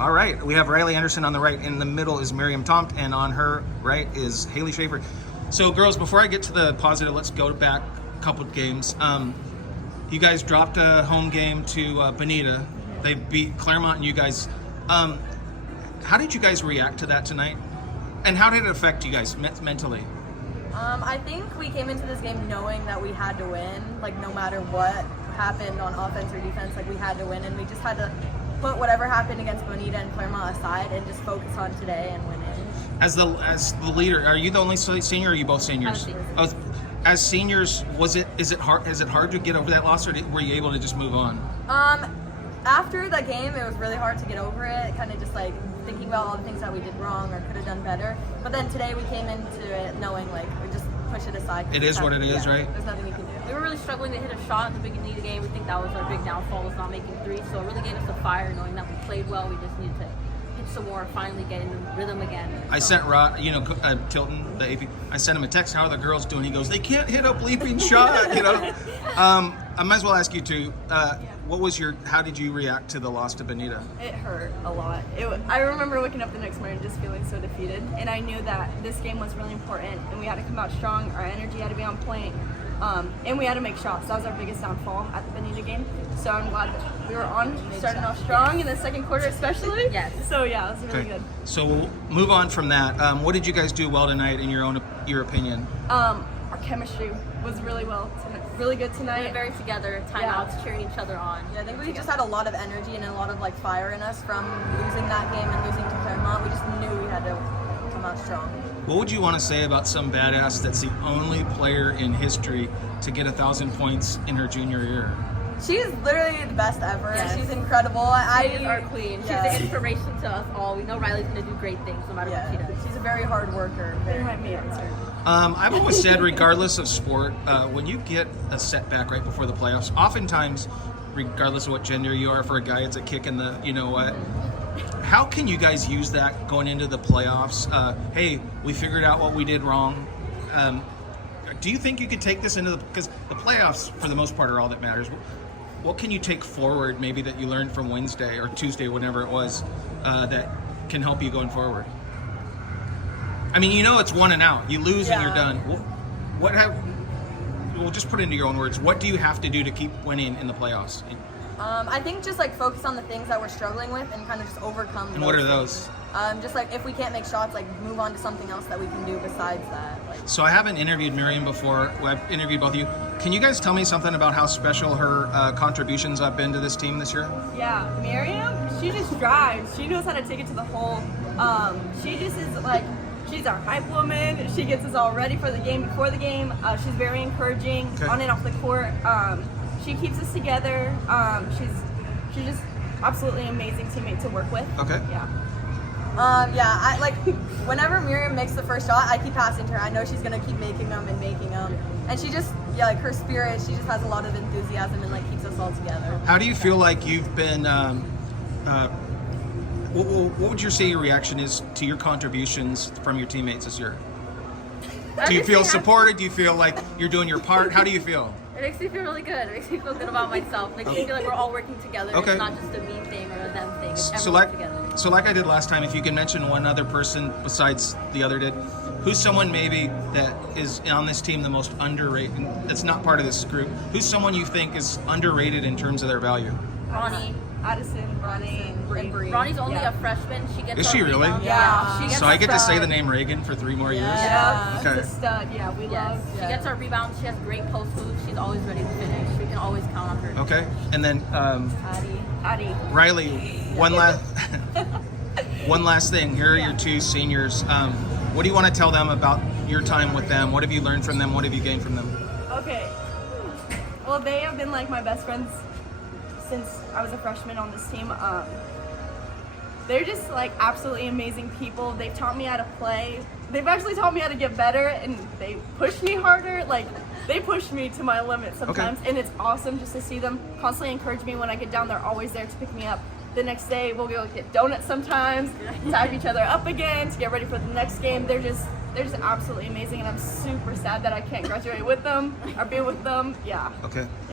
All right, we have Riley Anderson on the right. In the middle is Miriam Tomt, and on her right is Haley Schaffer. So, girls, before I get to the positive, let's go back a couple of games. You guys dropped a home game to Bonita. They beat Claremont and you guys. How did you guys react to that tonight? And how did it affect you guys mentally? I think we came into this game knowing that we had to win, like no matter what happened on offense or defense, like we had to win, and we just had to put whatever happened against Bonita and Claremont aside and just focus on today and winning. As the leader, are you the only senior or are you both seniors? Oh, as seniors, is it hard to get over that loss, or were you able to just move on? After the game, it was really hard to get over it, kind of just like thinking about all the things that we did wrong or could have done better. But then today we came into it knowing like we just push it aside. It is what it is, right? There's nothing we can do. We were really struggling to hit a shot at the beginning of the game. We think that was our big downfall, was not making threes. So it really gave us a fire knowing that we played well. We just needed to hit some more, finally get in the rhythm again. I sent Rod, Tilton, the AP, I sent him a text, how are the girls doing? He goes, they can't hit a bleeping shot, I might as well ask you too, how did you react to the loss to Bonita? It hurt a lot. I remember waking up the next morning just feeling so defeated, and I knew that this game was really important, and we had to come out strong, our energy had to be on point, and we had to make shots. That was our biggest downfall at the Bonita game, so I'm glad that we were starting off strong in the second quarter especially. Yes. So yeah, it was really good. So we'll move on from that. What did you guys do well tonight in your opinion? Our chemistry was really good tonight. We were very together, timeouts, cheering each other on. Yeah, I think we just had a lot of energy and a lot of like fire in us from losing that game and losing to Claremont. We just knew we had to come out strong. What would you want to say about some badass that's the only player in history to get 1,000 points in her junior year? She's literally the best ever. Yes. She's incredible. She is our queen. She's the inspiration to us all. We know Riley's going to do great things no matter what she does. She's a very hard worker. I've always said, regardless of sport, when you get a setback right before the playoffs, oftentimes, regardless of what gender you are, for a guy, it's a kick in the you-know-what. How can you guys use that going into the playoffs? Hey, we figured out what we did wrong. Do you think you could take this into because the playoffs, for the most part, are all that matters. What can you take forward, maybe that you learned from Wednesday or Tuesday, whenever it was, that can help you going forward? I mean, it's one and out. You lose and you're done. We'll just put it into your own words. What do you have to do to keep winning in the playoffs? I think just like focus on the things that we're struggling with and kind of just overcome. And what are those? Just like if we can't make shots, like move on to something else that we can do besides that. So I haven't interviewed Miriam before. I've interviewed both of you. Can you guys tell me something about how special her contributions have been to this team this year? Yeah, Miriam, she just drives. She knows how to take it to the hole. She just is like, she's our hype woman. She gets us all ready for the game before the game. She's very encouraging on and off the court. She keeps us together. She's just absolutely amazing teammate to work with. Okay. Yeah. I like whenever Miriam makes the first shot, I keep passing to her. I know she's gonna keep making them, and she just like her spirit. She just has a lot of enthusiasm and like keeps us all together. How do you feel like you've been? What would you say your reaction is to your contributions from your teammates this year? Do you feel supported? Do you feel like you're doing your part? How do you feel? It makes me feel really good. It makes me feel good about myself. It makes me feel like we're all working together. Okay. It's not just a me thing or a them thing. It's So everyone together. like I did last time, if you can mention one other person besides the other did, who's someone maybe that is on this team the most underrated, that's not part of this group, who's someone you think is underrated in terms of their value? Ronnie. Addison, Ronnie, and Bree. Ronnie's only a freshman. She gets Is our she really? rebounds. Yeah. She gets So I get to say stud. the name Reagan for 3 more years? Yeah, Okay. she's a stud. Yeah, we love. She gets our rebounds. She has great post moves. She's always ready to finish. We can always count on her. Okay. And then Addie. Riley, one last thing. Here are your two seniors. What do you want to tell them about your time with them? What have you learned from them? What have you gained from them? Okay. Well, they have been like my best friends since I was a freshman on this team. They're just like absolutely amazing people. They've taught me how to play. They've actually taught me how to get better, and they push me harder. Like, they push me to my limit sometimes, and it's awesome just to see them constantly encourage me when I get down. They're always there to pick me up. The next day, we'll go get donuts sometimes, tag each other up again to get ready for the next game. They're just absolutely amazing, and I'm super sad that I can't graduate with them or be with them. Yeah. Okay.